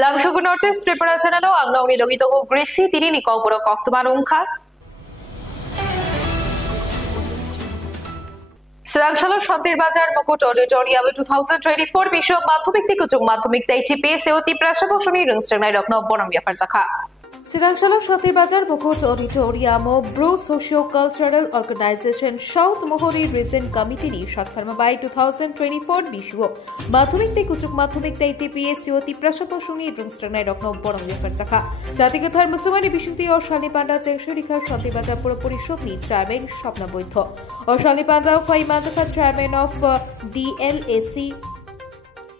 Lamshugu Northeast Tripura Channel, Anglo Logito Gracie, Tini Koporo Koktumarunka. Srangshala Shantir Bazar Mokot Auditorium 2024 Bishop Mathomik Tikuchung Mathomik TTP Seoti Prashaposhoni Rungsternai Rokno Bonam Yaparzaka. Srangshala Shantir Bazar Mokot Auditorium Bro Socio-Cultural Organization South Mohori Region Committee Shaktharmabai 2024 Bishop Mathomik Tikuchung Mathomik TTP Seoti Prashaposhoni Rungsternai Rokno Bonam Yaparzaka. Jatigathar Musumani Bishinti or Shali Panda Chengshurika Shantir Bazar Purapuri Shotni Chairman Shapna Boitho or Shali Panda Faima Chairman of DLAC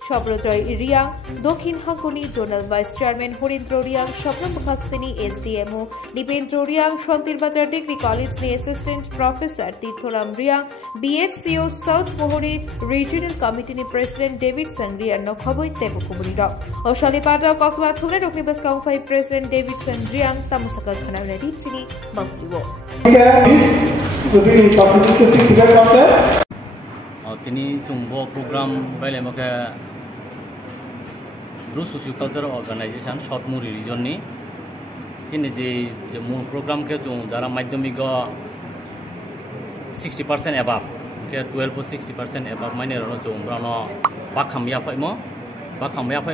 Shobrajoy Riang, Dokhin Hakuni Zonal Vice Chairman Horindro Riang, Shapnam Bhaksini SDMO, Dipendro Riang, Shantir Bazar Degree College Assistant Professor Tirthoram Riang, BSCO South Mohori Regional Committee President David Sangri and Nokhaboi Tebukuburido. O Shalipada Kokma Thune Roknibas Kaufai President David Sangriang, Tamusaka Kanavadi Chini, Bampivo. Tini Chumbo program by Blue Socio-Cultural Organization short movie region ni tini je mul program ke chung jara madhyamika 60% above ke 12 to 60% above mane ro chung brano bakhamya phai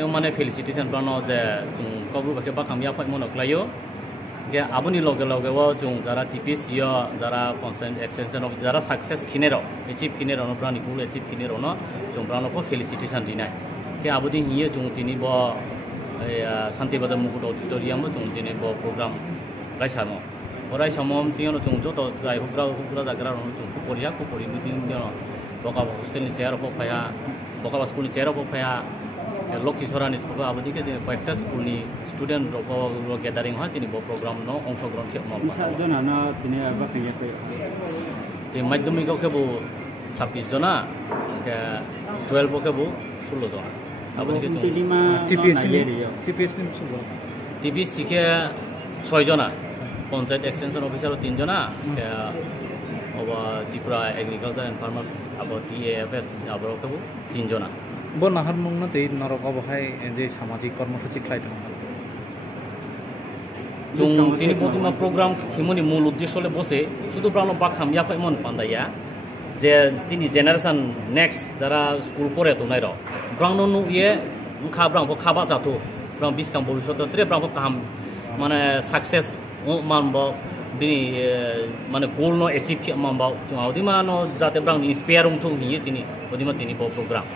mane felicitation brano je chung kobru ke bakhamya phai mo noklayo ke abuni loge wo chung jara TPC yo jara consent extension of jara success kinero achieve kinero no brani kul achieve kinero no chung brano ko felicitation dinai ke abudi hiye chung tini bo Shantir Bazar Mukut Auditorium chung tini bo program raisamo orai samom tino chung joto jai hukra jagra no chung kupori meeting no boka hostel ni chair ko phaya boka school ni chair ko phaya Lokti Sorani school abudi ke paita school ni student ro gathering ha tini bo program no ongshogron ke mo jona na tini ba piye te madhyamik ke bo 26 jona ke 12 ke bo 16 jona abudi ke TPC ke 6 jona Panchayat Extension Officer 3 jona ke oba Tripura Agriculture and Farmers about TAFS abro ke bo 3 jona bo nahar mungna te naraka bahai je samajik কর্মসূচি খাইতো chung tini botuma program himoni mul uddesho le bose শুধু প্রাণ বাখাম ইয়া পাই মন পান্দাইয়া যে tini generation next jara school pore to nairo brang no ye kha brang khaba jato brang biskam bhobishot tre brang kaham mane success manbo bini mane goal no achieve manbo audima no jate brang inspire thung ni tini odima tini bo program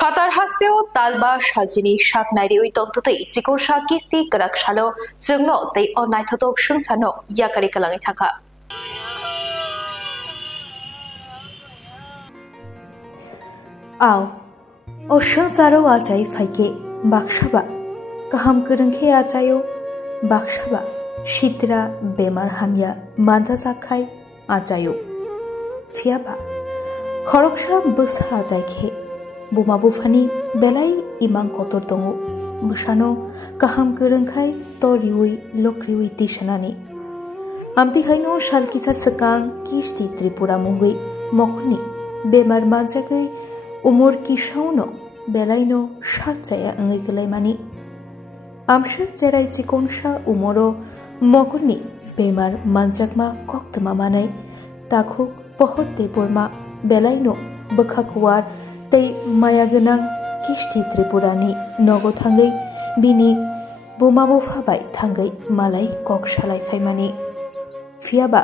Fatar Haseo Talba Shajini Shak Nairi Tontote, Chikosha Kisti Karakshalo, Zungno, they on Naito Shuntano, Yakari Kalangitaka. Aw, O Shunsaro Ajay Fake, Bakshaba, Kaham Kuranke Ajayo, Bakshaba, Shitra Bemar Hamya, Mandazakai, Ajayo, Fiaba, Koroksha Bus Ajayke. Buma bufani belai imang kotor tongo busano kaham kerengkai toriui lokriui tishanani amti haino shalkisa sakang kisti Tripura mungui mokni bemar manjagai umur kishauno belaino shachaya angai kelaimani amshak jerai chikonsha umoro mokni bemar manjakma koktama manai takhuk pohotte borma belaino bakhakwar Tei Mayaganang Kishti Tripurani Nogo Tangai Bini Bumabo Fabai Tangai Malay Kok Shalai Faimani Fiaba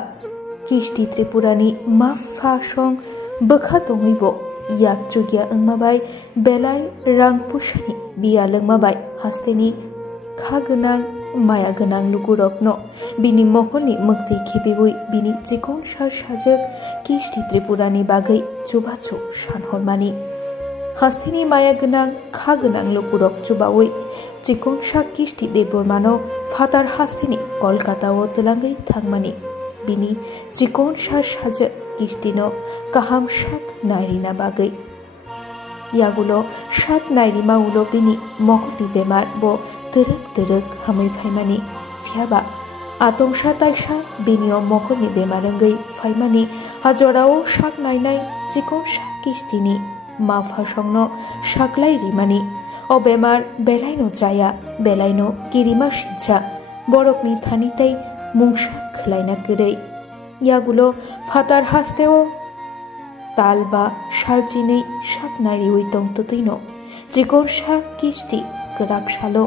Kishti Tripurani Mafa Shong Bakhatongibo Yak Jugya Angmabai Belai Rang Pushani Bia Langmabai Hasteni Kaganang Mayaganang Lugurokno Bini Mohoni Mukti Kibibui Bini Chikon Shar Shajak Kishti Tripurani Bagai Chubachu Shanhormani Hastini Mayaganang Kaganang Lugurok Chubawi Chikon Shak Kishti Debormano Fatar Hastini Kolkata o Telangai Thangmani Bini Chikon Shar Shajak Kishtino Kaham Shak Nairina Bagai Yagulo Shak Nairima Ulo Bini Mohoni Bemar Bo Terek Hamai Faimani Fiaba Atom Shataisha Binio Mokoni Bemarangai Faimani Hajorao Shak Nainai Chikon Shak Kishtini माफा संनो साकलाई रिमानी ओ बेमार बेलाइनो जाया बेलाइनो किरिमा सिंचा बरकनि थानितै मुंसा खलायना गरै यागुलो फातार हास्तेओ तालबा सालजिनै साक नायरि उइतंग ततैनो जिगोर सा किस्ति गराक सालो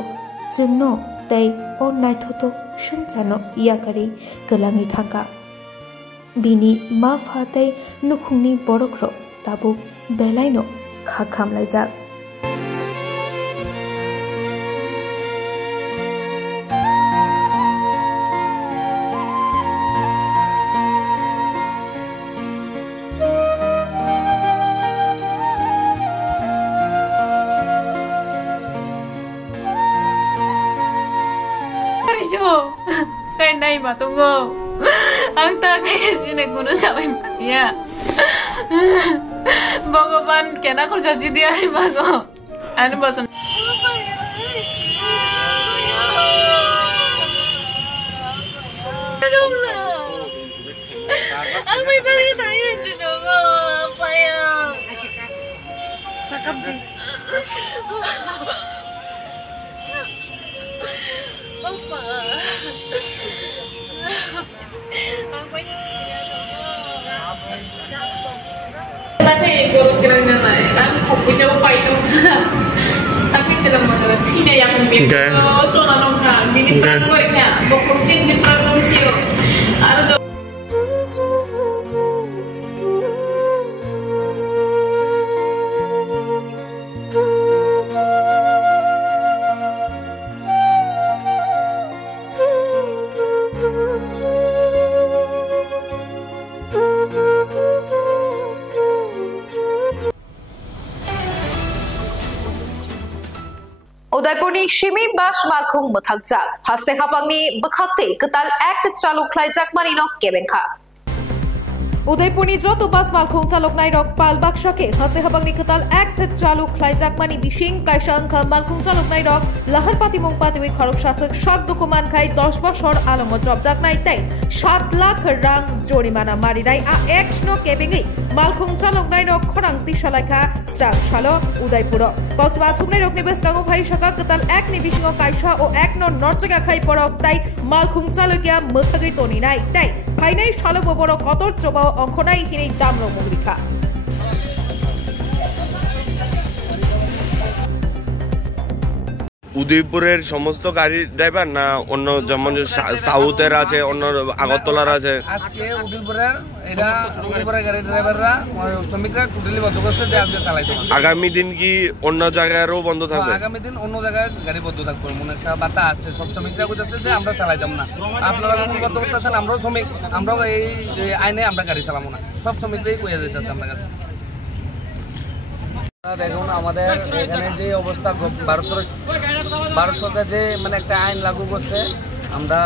जोंनो तै ओ नायथतो संजानो याकारि गलाङै थांगा बिनि मा फातै नुखुंनि बरकरो ताबु बेलाइनो खाखामलायजाक Kayak naik tunggu. Ang tagay sini kuno sampai ya. Bagaimana kena kerja jadi hari bago. Anu bosan. Ang may bagi tayo dito ko. Apa ya? Takap di. Papa. Tadi guru kiranya naik kan kopi jauh pahit tapi tidak masalah tidak yang lebih cuma nongkrong ini perangkonya bekerja di perangkosio ada उदयपुरनि शिमी बास मालखुं मोथाकजाक हास्ते खापांनि बखाक्ते कताल act चालु ख्लायजाक मानिनो केबेंखा उदयपुरनि जत बास मालखुं चालुकनाय रक पाल बाक्साके हास्ते खापांनि कताल act चालु ख्लायजाक मानि बिशिं कायसांख मालखुं चालुकनाय रक लाहारपाति मुंपातिवि खरक शासक शक दुकुमान खाय 10 बছর आलमो जबजाकनाय तै 7 लाख रां जरिमाना मारिनाय आ एक्ट नो केबेंगै मालखुं चालुकनाय रक खरांति सलायखा स्रां सालो उदयपुर कक्तबा छुकनाय रकनि बेसकांगो भाई सका कताल एक्ट नि बिशिंगो कायसा ओ एक्ट नो नरजगा खाय परक तै मालखुं चालुकिया मोथागै तनिनाय तै फाइनाय सालो बबर कतर चबाव अंखनाय हिनै दामरो मुगरिखा উদয়পুরের সমস্ত গাড়ি ড্রাইভার না অন্য যেমন সাউথের আছে অন্য আগরতলার আছে আজকে উদয়পুরের এটা উদয়পুরের গাড়ি ড্রাইভাররা শ্রমিকরা টোটালি বন্ধ করছে যে আজকে চালাইতে আগামী দিন কি অন্য জায়গায়ও বন্ধ থাকবে আগামী দিন অন্য জায়গায় গাড়ি বন্ধ থাকবে মনে একটা বাতা আছে সব শ্রমিকরা কইতাছে যে আমরা চালাইতাম না আপনারা যখন বন্ধ করতেছেন আমরাও শ্রমিক আমরাও এই আইনে আমরা গাড়ি চালাবো না সব শ্রমিকরাই কইয়া যাইতেছে আমরা কাছে দেখুন আমাদের এখানে যে অবস্থা ভারত সরকার যে মানে একটা আইন লাগু করছে আমরা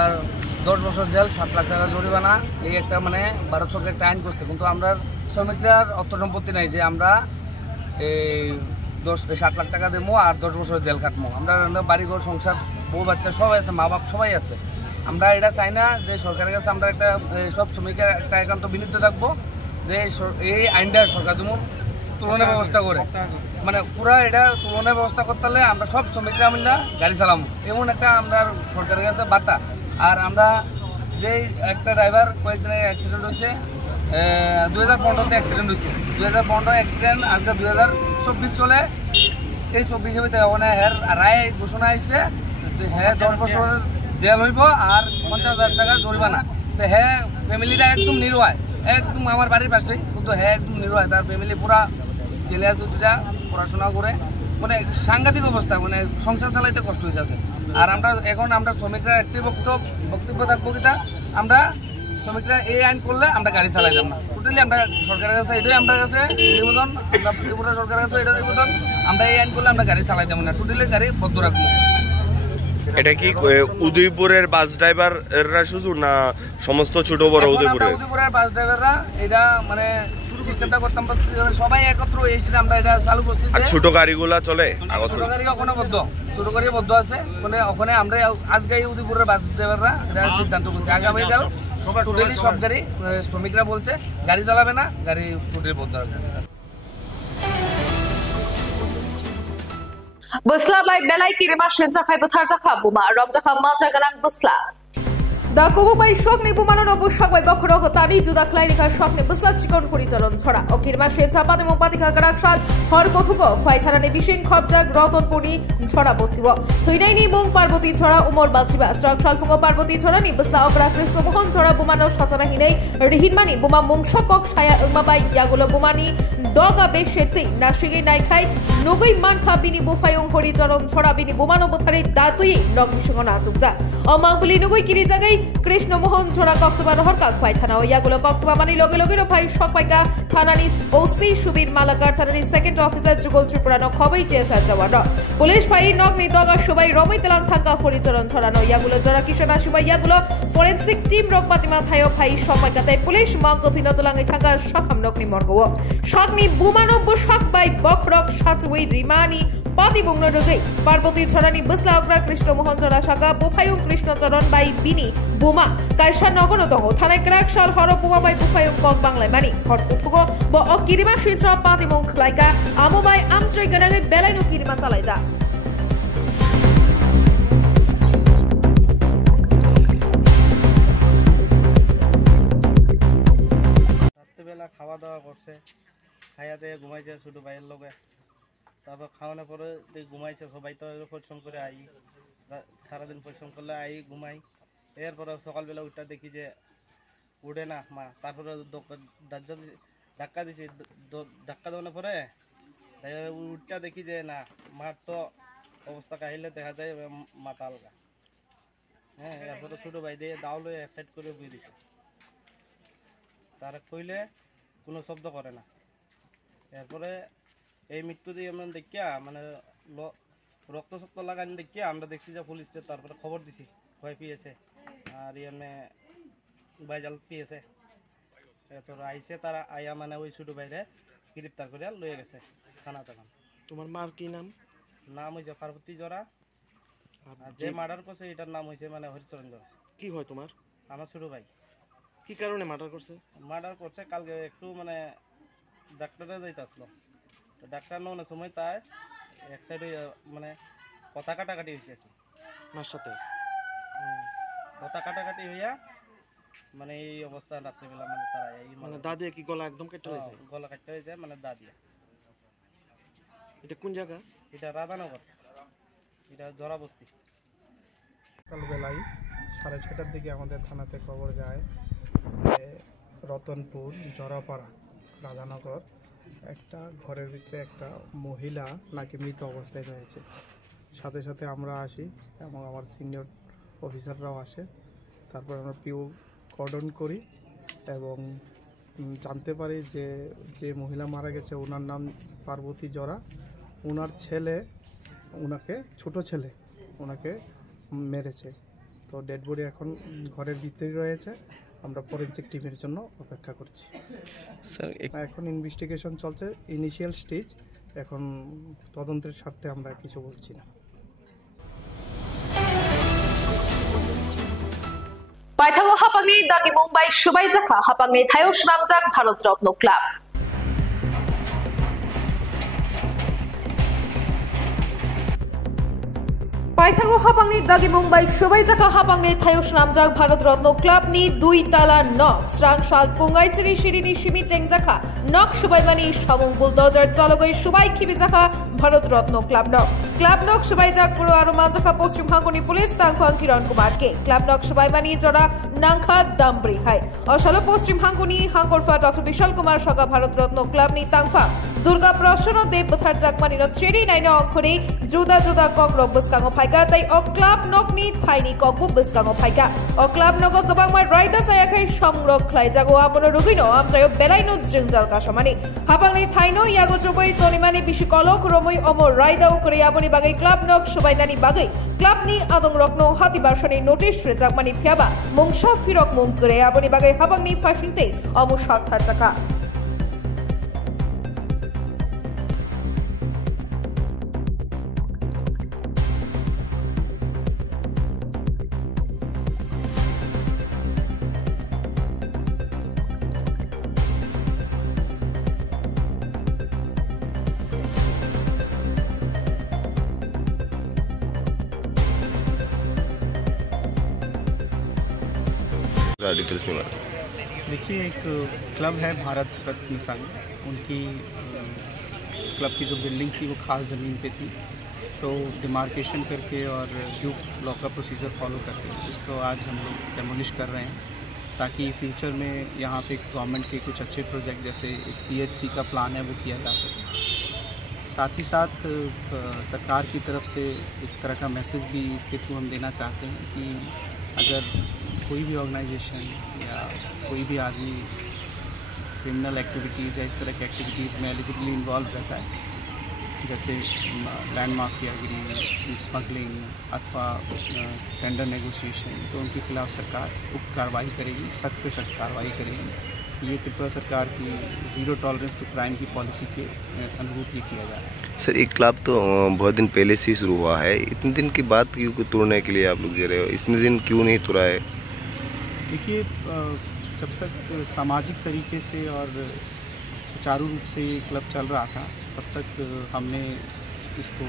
10 বছর জেল 7 লাখ টাকা জরিমানা এই একটা মানে ভারত সরকার একটা আইন করছে কিন্তু আমরা শ্রমিকদের অর্থ সম্পত্তি নাই যে আমরা এই 7 লাখ টাকা দেবো আর 10 বছর জেল কাটবো আমরা বাড়িঘর সংসার বউ বাচ্চা সবাই আছে মা বাপ সবাই আছে আমরা এটা চাই না যে সরকারের কাছে আমরা একটা সব শ্রমিকের একটা একান্ত বিনীত থাকবো যে এই আইনটা সরকার যেমন তুলনা ব্যবস্থা করে মানে পুরা এটা তুলনা ব্যবস্থা করতে হলে আমরা সব শ্রমিকরা মিলে গাড়ি চালাবো এমন একটা আমরা সরকারের কাছে বার্তা আর আমরা যে একটা ড্রাইভার কয়েকদিন অ্যাক্সিডেন্ট হয়েছে 2015-তে অ্যাক্সিডেন্ট হয়েছে 2015 অ্যাক্সিডেন্ট আজকে 2024 চলে এই 24 ভিতরে ওখানে হের রায় ঘোষণা হয়েছে হ্যাঁ 10 বছর জেল হইব আর 50,000 টাকা জরিমানা তো হ্যাঁ ফ্যামিলিটা একদম নিরুয়ায় একদম আমার বাড়ির পাশেই কিন্তু হ্যাঁ একদম নিরুয়ায় তার ফ্যামিলি পুরা ছেলে আছে দুটা পড়াশোনা করে মানে সাংঘাতিক অবস্থা মানে সংসার চালাইতে কষ্ট হইতেছে আর আমরা এখন আমরা শ্রমিকরা একটি বক্তব্য থাকবো কিনা আমরা শ্রমিকরা এই আইন করলে আমরা গাড়ি চালাইতাম না টোটালি আমরা সরকারের কাছে এটাই আমরা কাছে নিবেদন আমরা ত্রিপুরা সরকারের কাছে এটা নিবেদন আমরা এই আইন করলে আমরা গাড়ি চালাইতাম না টোটালি গাড়ি বন্ধ রাখবো এটা কি উদয়পুরের বাস ড্রাইভাররা শুধু না সমস্ত ছোট বড় উদয়পুরের বাস ড্রাইভাররা এটা মানে সিস্টেমটা করতাম সবাই একত্র এসে আমরা এটা চালু করছি আর ছোট গাড়িগুলা চলে ছোট গাড়ি ওখানে বদ্ধ ছোট গাড়ি বদ্ধ আছে মানে ওখানে আমরা আজকে উদয়পুরের বাস ড্রাইভাররা এটা সিদ্ধান্ত করছি আগামীকাল টোটালি সব গাড়ি শ্রমিকরা বলছে গাড়ি চালাবে না গাড়ি টোটালি বদ্ধ রাখবে Busla by Belai Kirima Shinsa Kaipatarjaka Buma, Robjaka Majaganang Busla. The Kubu by Shokni Bumano Bushak by Bakuro Tari to the Klinika Shokni Busla Chikon Kurijaron Chora, Okirma Shinsa Patamopatika Karakshal, Horkotugo, Quaitana Bishing Kobjak, Roton Puni, Chora Bostivo, Tuinani Bung Parboti Chora, Umor Bachiba, Structural Fungo Parboti Chorani, Busla Okra Krishno Mohon Chora Bumano Shotana Hine, Rihimani, Buma Mungshakok, Shaya Umabai, Yagulo Bumani, Doga Besheti, Nashigi Naikai, Nugui Manka Bini Bufayung Horijaron Chora Bini Bumano Butari, Datui, Nogmishona Tukta, Omanguli Nugui Kirizagai, Krishna Mohon Chora Koktuba Horka, Quaitana, Yagulo Koktuba Mani Logo Pai Shokwaika, Tananis OC Shubir Malakar, Tananis second officer Jugol Tripurano, Kobai Jesa Jawada, Polish Pai Nogni Doga Shubai, Romi Talanka, Horijaron Torano, Yagulo Jara Kishana Shuba Yagulo, Forensic Team Rokpatima Tayo Pai Shokwaika, Polish Mangotino Talangitanga, Shokam Nokni Morgo, Shokni Bumano Bushak by Bokrok, Shatway Rimani, Pati Bungno Rugi, Parboti Torani, Busla Krishna Mohon Jara Shaka, Bupayu Krishna Toron by Bini. Buma, Kaisha Nogonoto, Tana Crack shall horror Buma by Bufayo Kong Bangla Mani, Hortugo, Bo of Kirima Shitra Patimon Klaika, Amu by Amtre Ganagi Belanu Kirima Talaita. খাওয়া দাওয়া করছে খাইয়াতে ঘুমাইছে ছোট ভাইয়ের লগে তারপর খাওয়ানোর পরে ঘুমাইছে সবাই তো পরিশ্রম করে আই সারাদিন পরিশ্রম করলে আই ঘুমাই এরপরে সকালবেলা উঠা দেখি যে উঠে না মা তারপরে ধাক্কা দিছি ধাক্কা দেওয়ার পরে উঠটা দেখি যে না মার তো অবস্থা কাহিলে দেখা যায় মাথা আলগা হ্যাঁ এরপরে ছোট ভাই দিয়ে দাউলে এক সাইড করে বুঝে দিছে তারা কইলে কোনো শব্দ করে না এরপরে এই মৃত্যু দিয়ে আমরা দেখিয়া মানে রক্ত শক্ত লাগানি দেখিয়া আমরা দেখছি যে পুলিশে তারপরে খবর দিছি ভয় পেয়েছে আর এমনি বাইজাল পেয়েছে তো আইসে তারা আয়া মানে ওই ছোট ভাইরে গ্রেপ্তার করে লয়ে গেছে থানা তখন তোমার মার কি নাম নাম হয়েছে পার্বতী জরা আর যে মার্ডার করছে এটার নাম হয়েছে মানে হরিচরণ জরা কি হয় তোমার আমার ছোট ভাই কি কারণে মার্ডার করছে কালকে একটু মানে ডাক্তারে যাইতে আসলো তো ডাক্তার নেওয়ার সময় তাই এক সাইডে মানে কথা কাটাকাটি হয়েছে আর কি মার সাথে কথা কাটাকাটি হইয়া মানে এই অবস্থা রাত্রিবেলা মানে তারা এই মানে দাদিয়া কি গলা একদম কেটে হয়েছে গলা কাটতে হয়েছে মানে দাদিয়া এটা কোন জায়গা এটা রাধানগর এটা জরাবস্তি সকালবেলায় 6:30টার দিকে আমাদের থানাতে খবর যায় যে রতনপুর জরাপাড়া রাধানগর একটা ঘরের ভিতরে একটা মহিলা নাকি মৃত অবস্থায় রয়েছে সাথে সাথে আমরা আসি এবং আমার সিনিয়র অফিসাররাও আসে তারপর আমরা পিও কর্ডন করি এবং জানতে পারি যে যে মহিলা মারা গেছে ওনার নাম পার্বতী জরা ওনার ছেলে ওনাকে ছোট ছেলে ওনাকে মেরেছে তো ডেড বডি এখন ঘরের ভিতরেই রয়েছে আমরা ফরেনসিক টিমের জন্য অপেক্ষা করছি স্যার এখন ইনভেস্টিগেশন চলছে ইনিশিয়াল স্টেজ এখন তদন্তের স্বার্থে আমরা কিছু বলছি না পাইথাগো হাপাংনি দাগি মুম্বাই সুবাই জাখা হাপাংনি থায়োশ নামজাক ভারত রত্ন ক্লাব পাইথাগো হাপাংনি দাগি মুম্বাই সুবাই জাখা হাপাংনি থায়োশ নামজাক ভারত রত্ন ক্লাব নি 2 তালা নক স্রাং শাল ফুঙ্গাই সিরি শিরিনি শিমি চেং জাখা নক সুবাইমানি সমং বুলডোজার চালগই সুবাই খিবি জাখা ভারত রত্ন ক্লাব নক সুবাই জাক পুরো আরো মাজাখা পশ্চিম ভাঙ্গনি পুলিশ তাংফাং কিরণ কুমার কে ক্লাব নক সুবাইমানি জরা নাংখা দামব্রি হাই অশালো পশ্চিম ভাঙ্গনি হাঙ্গরফা ডক্টর বিশাল কুমার সগা ভারত রত্ন ক্লাব নি তাংফা দুর্গা প্রসন্ন দেবপথার জাকমানি ন চেরি নাইনা অক্ষরে জুদা জুদা কক রবসকাঙ্গ ফাইকা তাই অ ক্লাব নকনি থাইনি কক বসকাঙ্গ ফাইকা অ ক্লাব নগ গবাংমার রাইদা চায়াখাই সংরক খ্লাই জাগো আপন রুগিনো আমচায় বেলাইনো জিংজাল কাশমানি হাপাংনি থাইনো ইয়াগো জবই তনিমানি বিশি কলক রমই অমর রাইদাও করে আপনি বাগাই ক্লাব নক সুবাইনানি বাগাই ক্লাব নি আদং রত্ন হাতি বাসনি নোটিশ রে জাকমানি ফিয়াবা মংসা ফিরক মং করে আপনি বাগাই হাপাংনি ফাশিংতে অমর সাক্ষাৎ জাকা डिटेल्स में देखिए, एक क्लब है भारत रत्न संघ, उनकी क्लब की जो बिल्डिंग थी वो खास ज़मीन पे थी, तो डिमार्केशन करके और ड्यू लॉ का प्रोसीजर फॉलो करके इसको आज हम लोग डेमोलिश कर रहे हैं, ताकि फ्यूचर में यहाँ पे गवर्नमेंट के कुछ अच्छे प्रोजेक्ट जैसे एक PHC का प्लान है वो किया जा सके। साथ ही साथ सरकार की तरफ से एक तरह का मैसेज भी इसके थ्रू हम देना चाहते हैं कि अगर कोई भी ऑर्गेनाइजेशन या कोई भी आदमी क्रिमिनल एक्टिविटीज़ या इस तरह की एक्टिविटीज़ में एलिजिबली इन्वॉल्व रहता है, जैसे लैंड माफियागिरी, स्मगलिंग अथवा टेंडर नेगोशिएशन, तो उनके खिलाफ सरकार उक्त कार्रवाई करेगी, सख्त से सख्त कार्रवाई करेगी। ये त्रिपुरा सरकार की ज़ीरो टॉलरेंस टू क्राइम की पॉलिसी के अनुरूप ये किया जा रहा है। सर, एक क्लब तो बहुत दिन पहले से शुरू हुआ है, इतने दिन के बाद क्यों तोड़ने के लिए आप लोग दे रहे हो? इतने दिन क्यों नहीं तोड़ा है? देखिए, जब तक सामाजिक तरीके से और सुचारू रूप से ये क्लब चल रहा था, तब तक हमने इसको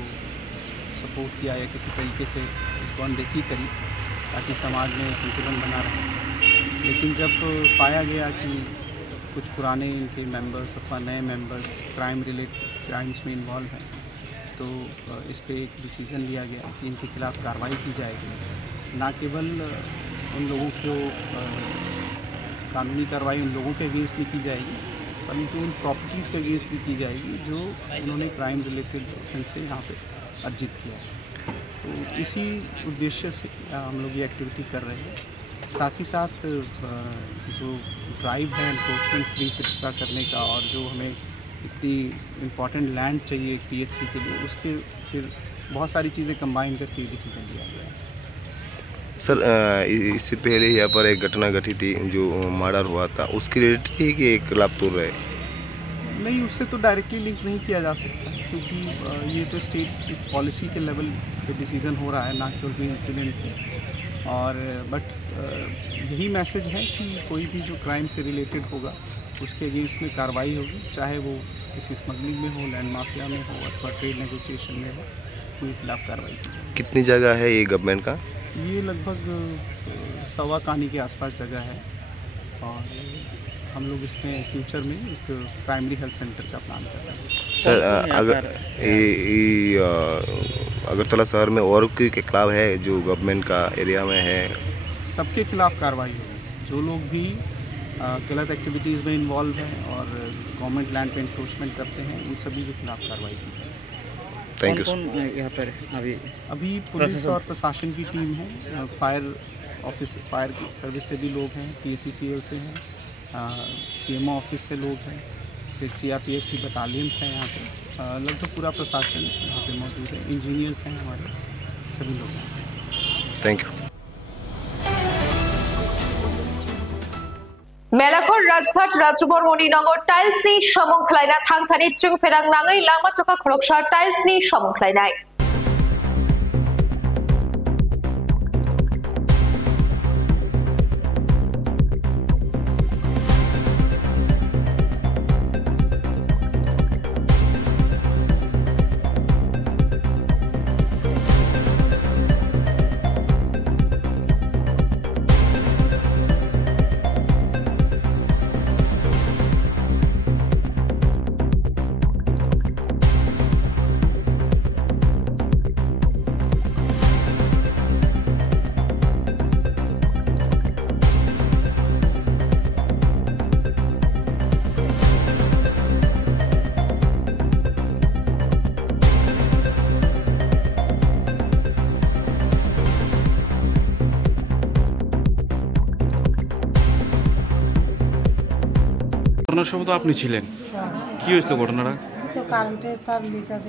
सपोर्ट किया या किसी तरीके से इसको अनदेखी करी ताकि समाज में संतुलन बना रहे। लेकिन जब पाया गया कि कुछ पुराने इनके मेंबर्स अथवा नए मेंबर्स क्राइम रिलेटेड क्राइम्स में इन्वॉल्व हैं, तो इस पर एक डिसीज़न लिया गया कि इनके खिलाफ कार्रवाई की जाएगी। ना केवल उन लोगों को कानूनी कार्रवाई उन लोगों के अगेंस्ट नहीं की जाएगी, परंतु उन प्रॉपर्टीज़ के अगेंस्ट भी की जाएगी जो उन्होंने क्राइम रिलेटेड ऑफेंस से यहाँ पे अर्जित किया है। तो इसी उद्देश्य से हम लोग ये एक्टिविटी कर रहे हैं। साथ ही साथ जो ड्राइव है एनक्रोचमेंट फ्री त्रिपुरा करने का, और जो हमें इतनी इम्पॉर्टेंट लैंड चाहिए PHC के लिए, उसके फिर बहुत सारी चीज़ें कंबाइन करके डिसीजन लिया गया है। सर, इससे पहले यहाँ पर एक घटना घटी थी जो मर्डर हुआ था, उसके रिलेटेड ही कि एक क्लब तोड़ रहे? नहीं, उससे तो डायरेक्टली लिंक नहीं किया जा सकता, क्योंकि ये तो स्टेट पॉलिसी के लेवल पे डिसीज़न हो रहा है, ना केवल कोई इंसिडेंट है। और बट यही मैसेज है कि कोई भी जो क्राइम से रिलेटेड होगा उसके अगेंस्ट में कार्रवाई होगी, चाहे वो किसी स्मगलिंग में हो, लैंड माफिया में हो अथवा ट्रेड नेगोशिएशन में हो, उनके खिलाफ कार्रवाई की। कितनी जगह है ये गवर्नमेंट का? ये लगभग 1.25 कानी के आसपास जगह है, और हम लोग इसमें फ्यूचर में एक प्राइमरी हेल्थ सेंटर का प्लान कर रहे हैं। सर, अगरतला शहर में और कोई क्लब है जो गवर्नमेंट का एरिया में है? सबके खिलाफ कार्रवाई होगी। जो लोग भी गलत एक्टिविटीज़ में इन्वॉल्व हैं और गवर्नमेंट लैंड पे इंक्रोचमेंट करते हैं, उन सभी के खिलाफ कार्रवाई की जाएगी। Thank you. कौन यहाँ पर अभी पुलिस और प्रशासन की टीम है, फायर ऑफिस, फायर सर्विस से भी लोग हैं, TSCCL से हैं, CMO ऑफिस से लोग हैं, फिर CRPF की बटालियंस हैं यहाँ पे, लगभग पूरा प्रशासन यहाँ पे मौजूद है, इंजीनियर्स हैं हमारे, सभी लोग हैं। Thank you. मेलाखर राजघाट राजबोर मणिनगर टाइल्सनि समंख्लायना थांथानि जों फेरांनाङै लामा चका खरकसा टाइल्सनि समंख्लायनाय। ঘটনার সময় তো আপনি ছিলেন, কি হয়েছিল ঘটনাটা? তো কারেন্টে তার লিক আছে,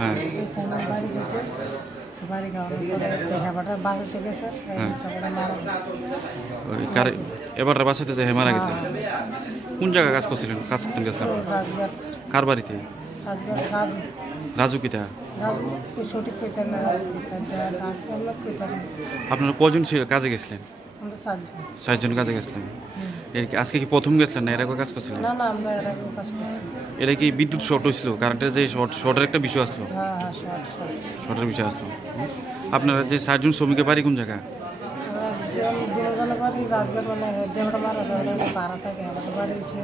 হ্যাঁ বাড়ি গেছে, বাড়ি খাওয়ানোর পরে হেবাটা বাঁচাতে গেছে, এবার বাসাতে যে মারা গেছে। কোন জায়গায় কাজ করছিলেন? কাজ করতে গেছিলেন কার বাড়িতে? রাজু কিটা? আপনারা কজন কাজে গেছিলেন? 7 জন কাজে গেছিলেন। আজকে কি প্রথম গেছিলেন না এর আগে কাজ করছিলেন? না না, আমরা এর আগে কাজ করছি। এটা কি বিদ্যুৎ শর্ট হয়েছিল? কারেন্টের যে শর্টের একটা বিষয় আসলো? হ্যাঁ হ্যাঁ, শর্টের বিষয় আসলো। আপনারা যে 7 জন শ্রমিকের বাড়ি কোন জায়গা? দুজনের বাড়ি রাজগড় মানে যেটা মারা যায় পাড়া থাকে আমাদের বাড়ি হচ্ছে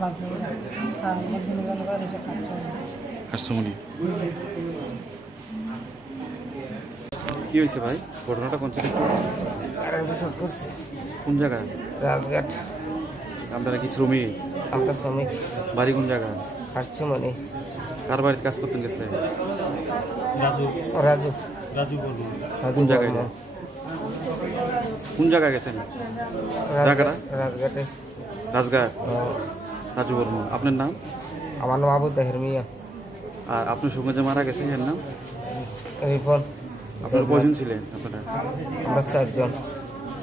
বাগদুরা আর আমার দুজনের বাড়ি হচ্ছে কাটছমনি। কি হয়েছে ভাই, ঘটনাটা কোন ছিল? কোন জায়গায়? রাজঘাট। আপনারা কি শ্রমিক? আমরা শ্রমিক। বাড়ি কোন জায়গায়? কাটছমনি। কার বাড়িতে কাজ করতে গেছে? রাজু। কোন জায়গায়? কোন জায়গায় গেছেন? রাজঘাটে। রাজঘাট। রাজু বর্মন। আপনার নাম? আমার নাম আবু তাহের মিয়া। আর আপনার সঙ্গে যে মারা গেছে এর নাম? রিপন। আপনারা কয়জন ছিলেন? আপনারা? আমরা 4 জন।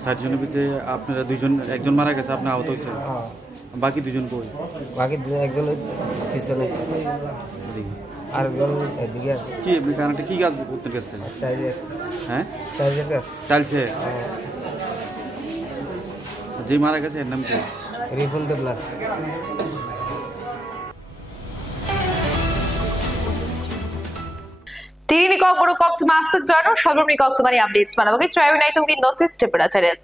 4 জনের ভিতরে আপনারা 2 জন, একজন মারা গেছে, আপনি আহত হয়েছেন, বাকি 2 জন কই? বাকি একজন পিছনে, আরেকজন এদিকে আছে। কি আপনি কারেন্টে কি কাজ করতে গেছেন? হ্যাঁ, চালছে। যে মারা গেছে এর নাম কি? Ripon Debnath. Tiri ni kok buru kok masuk jono, shalom ni kok tumani updates mana bagi try unai tungkin notice tepeda channel.